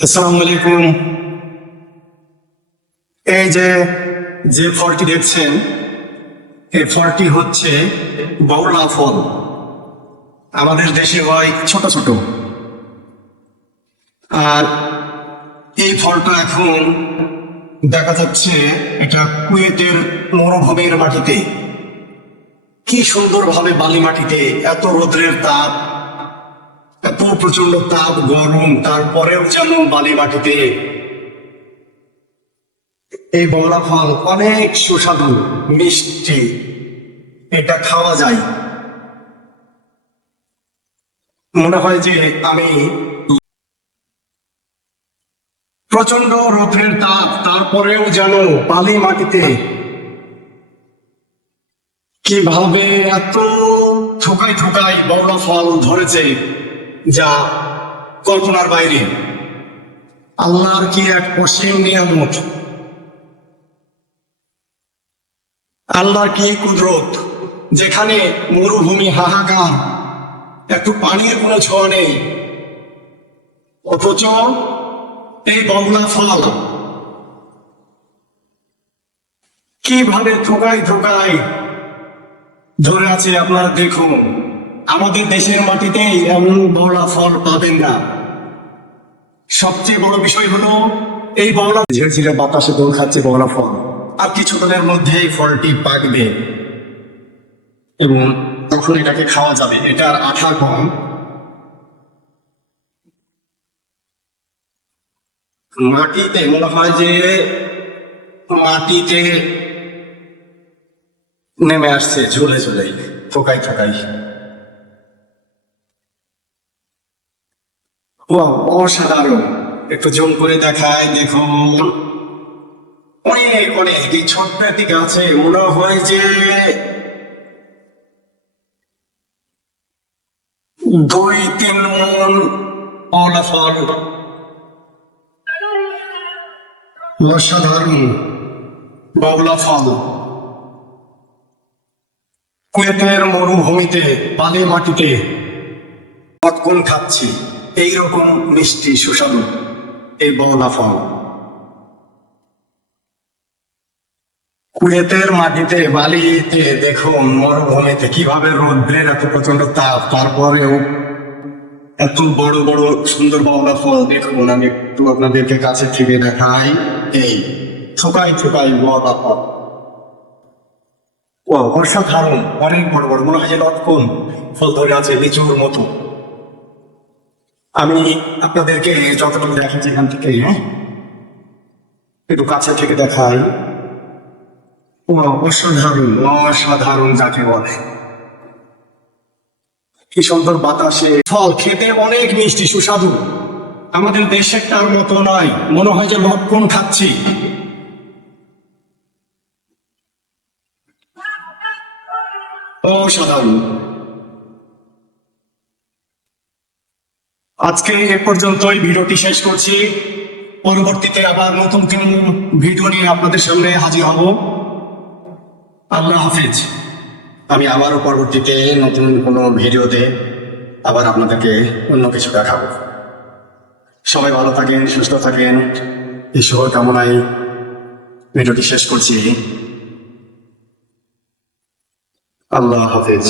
আসসালামু আলাইকুম। এই যে যে ফলটি দেখছেন, এই ফলটি হচ্ছে বউলা ফল। আমাদের দেশে হয় ছোট ছোট। আর এই ফলটা এখন দেখা যাচ্ছে এটা কুয়েতের মরুভূমির মাটিতে, কি সুন্দরভাবে বালি মাটিতে এত রোদ্রের তাপ, এত প্রচন্ড তাপ গরম, তারপরেও যেন বালি মাটিতে এই বউলা ফল অনেক সুস্বাদু, মিষ্টি, এটা খাওয়া যায়। মনে হয় যে আমি প্রচন্ড রোদ্রের তাপ, তারপরেও যেন বালি মাটিতে কিভাবে এত থোকায় থোকায় বউলা ফল ধরেছে, যা কল্পনার বাইরে। আল্লাহর কি এক অসীম নিয়ামত, আল্লাহর কি কুদরত। যেখানে মরুভূমি হাহাকার, একটু পানির কোনো ছোঁয়া নেই, অথচ এই বউলা ফল কিভাবে থোকায় থোকায় ধরে আছে আপনারা দেখুন। আমাদের দেশের মাটিতেই এমন বউলা ফল পাবেন না। সবচেয়ে বড় বিষয় হলো এই বউলা ঝিরঝিরে বাতাসে দোল খাচ্ছে বউলা ফল, আর কিছুদিনের মধ্যে এই ফলটি পাকবে এবং তখন এটাকে খাওয়া যাবে। এটার আঠা কম, মাটিতে মনে হয় যে মাটিতে নেমে আসছে ঝুলে ঝুলে, থোকাই থোকাই। অসাধারণ। একটু জুম করে দেখায়, দেখুন অনেক অনেক এই ছোট্ট একটি গাছে মনে হয় যে 2-3 মন বউলা ফল। অসাধারণ বউলা ফল কুয়েতের মরুভূমিতে বালি মাটিতে কতক্ষণ খাচ্ছি এইরকম মিষ্টি সুস্বাদু এই বউলা ফল। কুয়েতের মাটিতে বালিতে দেখুন, মরুভূমিতে কিভাবে রোদ্রের এত প্রচন্ড তাপ, তারপরেও এত বড় বড় সুন্দর বউলা ফল। দেখুন, আমি একটু আপনাদেরকে কাছে থেকে দেখাই, এই থোকাই থোকাই বউলা ফল। অসাধারণ, অনেক বড় বড়, মনে হয় যে লটকন ফল ধরে আছে লিচুর মতো। আমি আপনাদেরকে যতটুকু দেখাচ্ছি এখান থেকে, হ্যাঁ একটু কাছে থেকে দেখাই। অসাধারণ, অসাধারণ যাকে বলে। কি সুন্দর বাতাসে ফল, খেতে অনেক মিষ্টি সুস্বাদু। আমাদের দেশেরটার মতো নয়, মনে হয় যে লটকন খাচ্ছি। অসাধারণ। আজকে এ পর্যন্তই, ভিডিওটি শেষ করছি। পরবর্তীতে আবার নতুন কোনো ভিডিও নিয়ে আপনাদের সামনে হাজির হব। আল্লাহ হাফিজ। আমি আবারও পরবর্তীতে নতুন কোনো ভিডিওতে আবার আপনাদেরকে অন্য কিছু দেখাবো। সবাই ভালো থাকেন, সুস্থ থাকেন, এই শুভ কামনায় ভিডিওটি শেষ করছি। আল্লাহ হাফিজ।